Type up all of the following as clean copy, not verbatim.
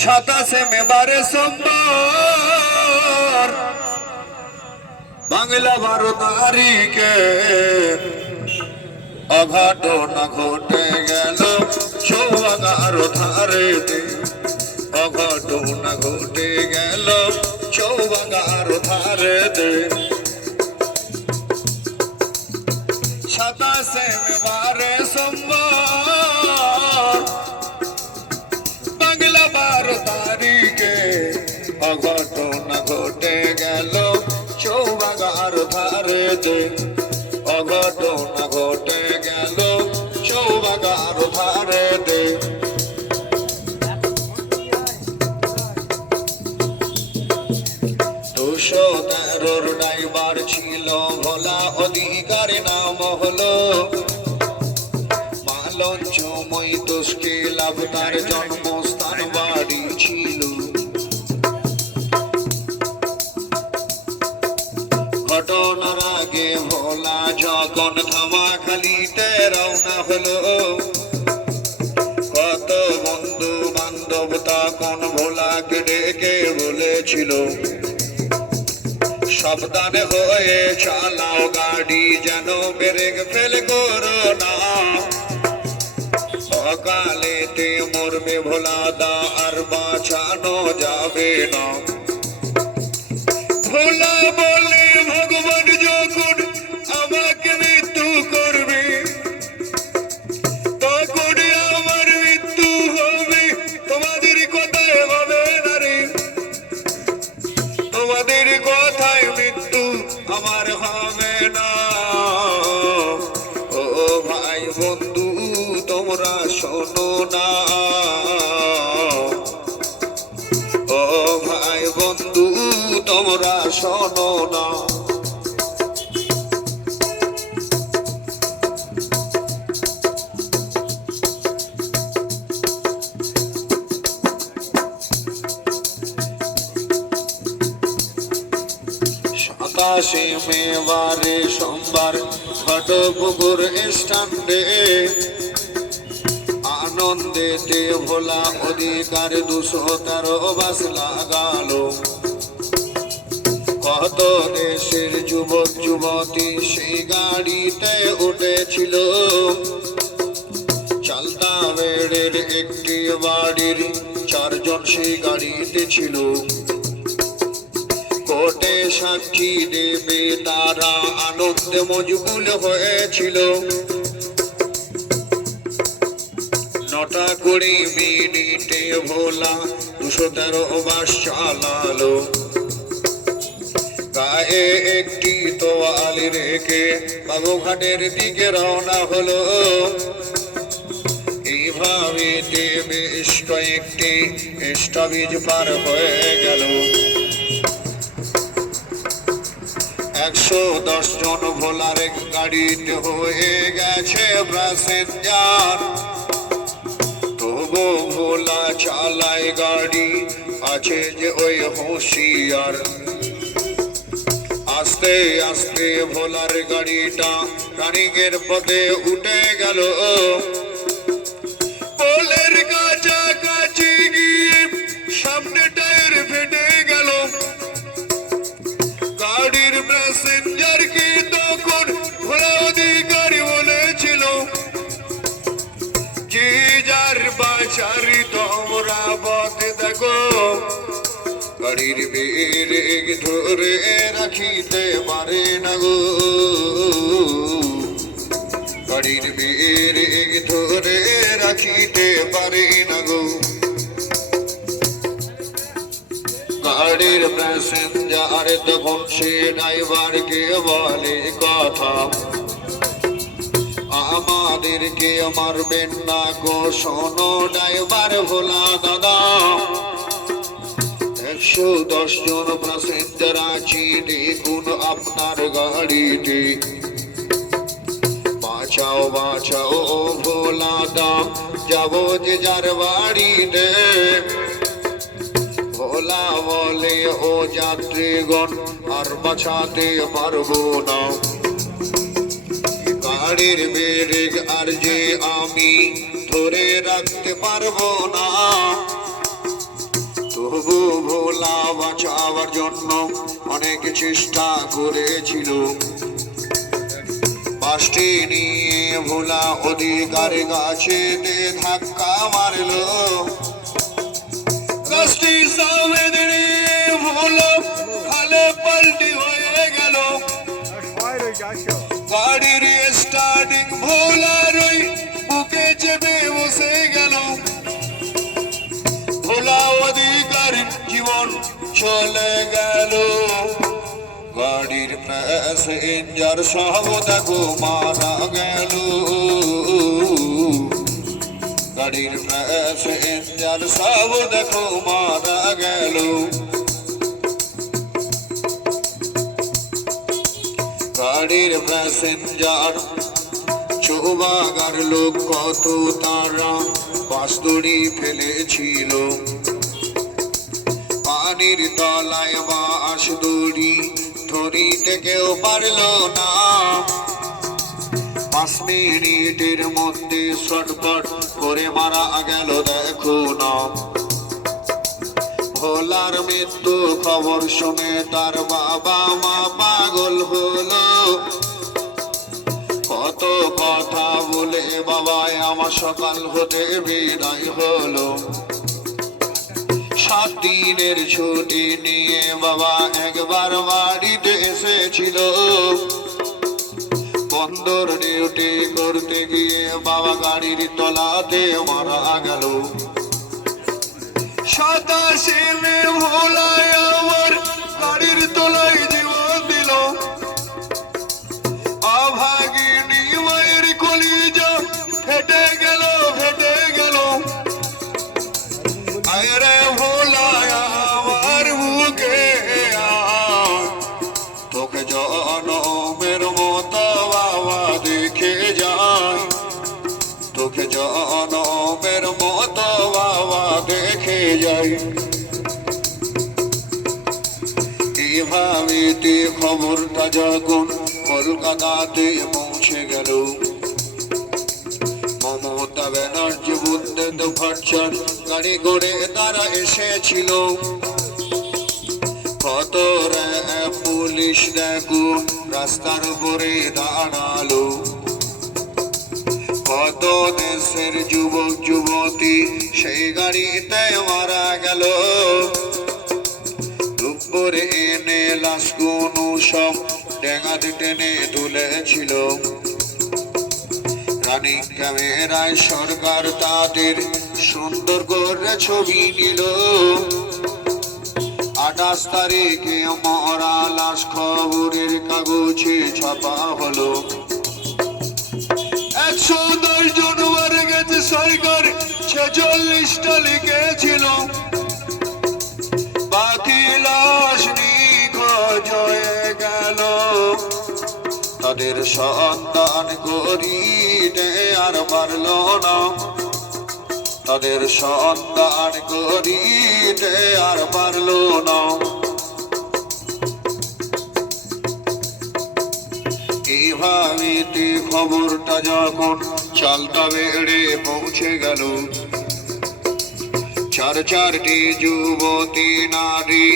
সাতাশে মেবারে সোমবার বাংলা 12 তারিখে অঘটন ঘটে গেল চৌবাগার ধারেতে। অঘটন ঘটে গেল চৌবাগার ধারেতে। সাতাশে মেবারে সোমবার বাংলা 12 তারিখে অঘটন ঘটে গেল চৌবাগার ধারেতে। অঘটন ঘটে গেল চৌবাগার ধারেতে। 213 ড্রাইভার ছিল ভোলা অধিকার নাম হলো মালঞ্চ মৈতোষকে লাভ তার জন্মস্থান বাড়ি ছিল। ঘটনার আগে ভোলা যখন ধামাখালিতে রওনা হলো কত বন্ধু বান্ধব তখন ভোলাকে ডেকে বলেছিল সাবধানে হয়ে চালাও গাড়ি যেন ব্রেক ফেল করো না। অকালেতে মরবে ভোলা দা আর বাঁচানো যাবে না। ভোলা বলে ভগবান যখন আমাকে মৃত্যু করবে তখন আমার মৃত্যু হবে। তোমাদের কথায় হবে না রে, তোমাদের কথায় মৃত্যু আমার হবে না। ও ভাই বন্ধু তোমরা শোনো না। ও ভাই বন্ধু তোমরা শোনো না। সাতাশে মেবারে সোমবার ঘটপুকুর স্ট্যান্ডে আনন্দেতে ভোলা অধিকার 213 বাস লাগালো। কত দেশের যুবক যুবতী সেই গাড়িতে উঠেছিল। চালতা বেড়ের একটি বাড়ির 4 জন সেই গাড়িতে ছিল। কোর্টে সাক্ষী দেবে তারা আনন্দে মজবুল হয়েছিল। 9:20 ভোলা 213 বাস চালালো। গায়ে একটি তোয়ালি রেখে বাবুঘাটের দিকে রওনা হলো। এইভাবে বেশ কয়েকটি স্টপেজ পার হয়ে গেল। 110 জন ভোলার গাড়িতে হয়ে গেছে প্যাসেঞ্জার। তবু ভোলা চালায় গাড়ি আছে যে ওই হুঁশিয়ার। আস্তে আস্তে ভোলার গাড়িটা রানিংয়ের পথে উঠে গেল। পোলের কাছাকাছি গিয়ে সামনে টায়ার ফেটে গেল। গাড়ির প্যাসেঞ্জার কি তখন ভোলা অধিকারী বলেছিল যে যার বাছারি তোমরা পথে দেখো গাড়ির ব্রেক ধরে রাখিতে পারে না গো। গাড়ির ব্রেক ধরে রাখিতে পারে না গো। গাড়ির প্যাসেঞ্জার তখন সে ড্রাইভারকে বলে কথা আমাদেরকে মারবেন না গো। শোনো ড্রাইভার ভোলা দাদা 110 জন প্যাসেঞ্জার আছি দেখুন আপনার গাড়িতে। 5 বাঁচাও বাঁচাও ও ভোলা দাও, যাবো যে যার বাড়িতে। ভোলা বলে ও যাত্রীগণ আর বাঁচাতে পারবো না, গাড়ির ব্রেক আর যে আমি ধরে রাখতে পারবো না। তবু ভোলা বাঁচাবার জন্য অনেক চেষ্টা করেছিল। বাসটি নিয়ে ভোলা অধিকার গাছেতে ধাক্কা মারলো, গাছটির সামনে দিয়ে ভোলা খালে পাল্টি হয়ে গেল। গাড়ির স্টার্টিং ভোলার ওই বুকে চেপে বসে গেল। ভোলা অধিকার জীবন চলে গেল। গাড়ির প্যাসেঞ্জার সব দেখো মারা গেল, গাড়ির প্যাসেঞ্জার সব দেখো মারা গেল। গাড়ির প্যাসেঞ্জার চৌবাগার লোক কত তারা বাস দড়ি ফেলেছিল, পানির তলায় বাস দড়ি ধরিতে কেউ পারল না। 5 মিনিটের মধ্যে শটপট করে মারা গেল দেখো না। ভোলার মৃত্যু খবর শুনে তার বাবা মা পাগল হলো, কত কথা বলে বাবাই আমার সকাল হতে বিদায় হলো। 7 দিনের ছুটি নিয়ে বাবা একবার বাড়িতে এসেছিল, বন্দর ডিউটি করতে গিয়ে বাবা গাড়ির তলাতে মারা গেল। 87 মে ভোলায় আমার গাড়ির তলায় জীবন দিল। অভাগিনী মায়ের কলিজা ফেটে গেল ফেটে গেল। আরে ভোলায় আমার বুকে তোকে জনমের মতো বাবা দেখে যায়, তোকে জনমের মতো বাবা দেখে যায়। এভাবে খবরটা যখন কলকাতাতে পৌঁছে গেল, মমতা ব্যানার্জি বুদ্ধেন্দ্র ভট্টাচার্য গাড়ি করে তারা এসেছিল। কত পুলিশ দেখো রাস্তার উপরে দাঁড়ালো, কত দেশের যুবক যুবতী সেই গাড়িতে মারা গেল। দুপুরে এনে লাশগুলো সব ডেঙাতে টেনে তুলেছিল। রানিং ক্যামেরায় সরকার তাদের সুন্দর করে ছবি নিল। 28 তারিখে মরা লাশ খবরের কাগজে ছাপা হলো। 110 জন মারা গেছে, সরকার 46টা লিখেছিল। বাকি লাশ নিখোঁজ হয়ে গেল। তাদের সন্ধান করিতে আর পারল না, তাদের সন্ধান করিতে আর পারল না। এইভাবে খবরটা যখন চালতা বেড়ে পৌঁছে গেল, 4 যুবতী নারী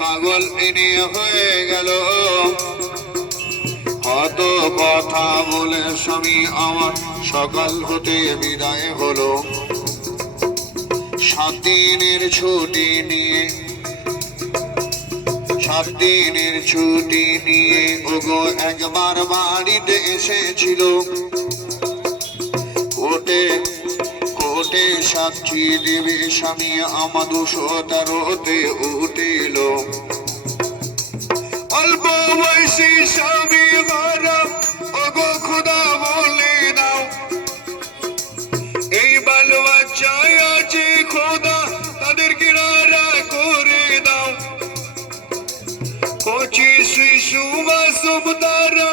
পাগল এনে হয়ে গেল। কত কথা বলে স্বামী আমার সকাল হতে বিদায় হলো। 7 দিনের ছুটি নিয়ে 7 দিনের ছুটি নিয়ে ওগো একবার বাড়িতে এসেছিল। কোর্টে সাক্ষী দেবে স্বামী আমার 213 উঠিল। অল্প বয়সী স্বামী মারা ওগো খোদা বলে দাও, এই বাল বাচ্চায় আছে খোদা তাদের কিনারা করে দাও। কচি শিশু মাসুম তারা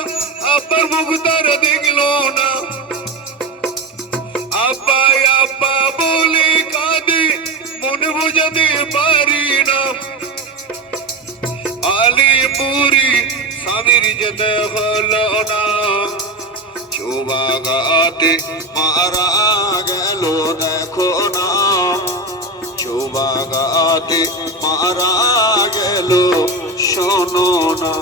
আপার মুখ তারা দেখলো না। স্বামীর যেতে হলো না, চৌবাগাতে মারা গেল দেখো না, চৌবাগাতে মারা গেল শোনো না।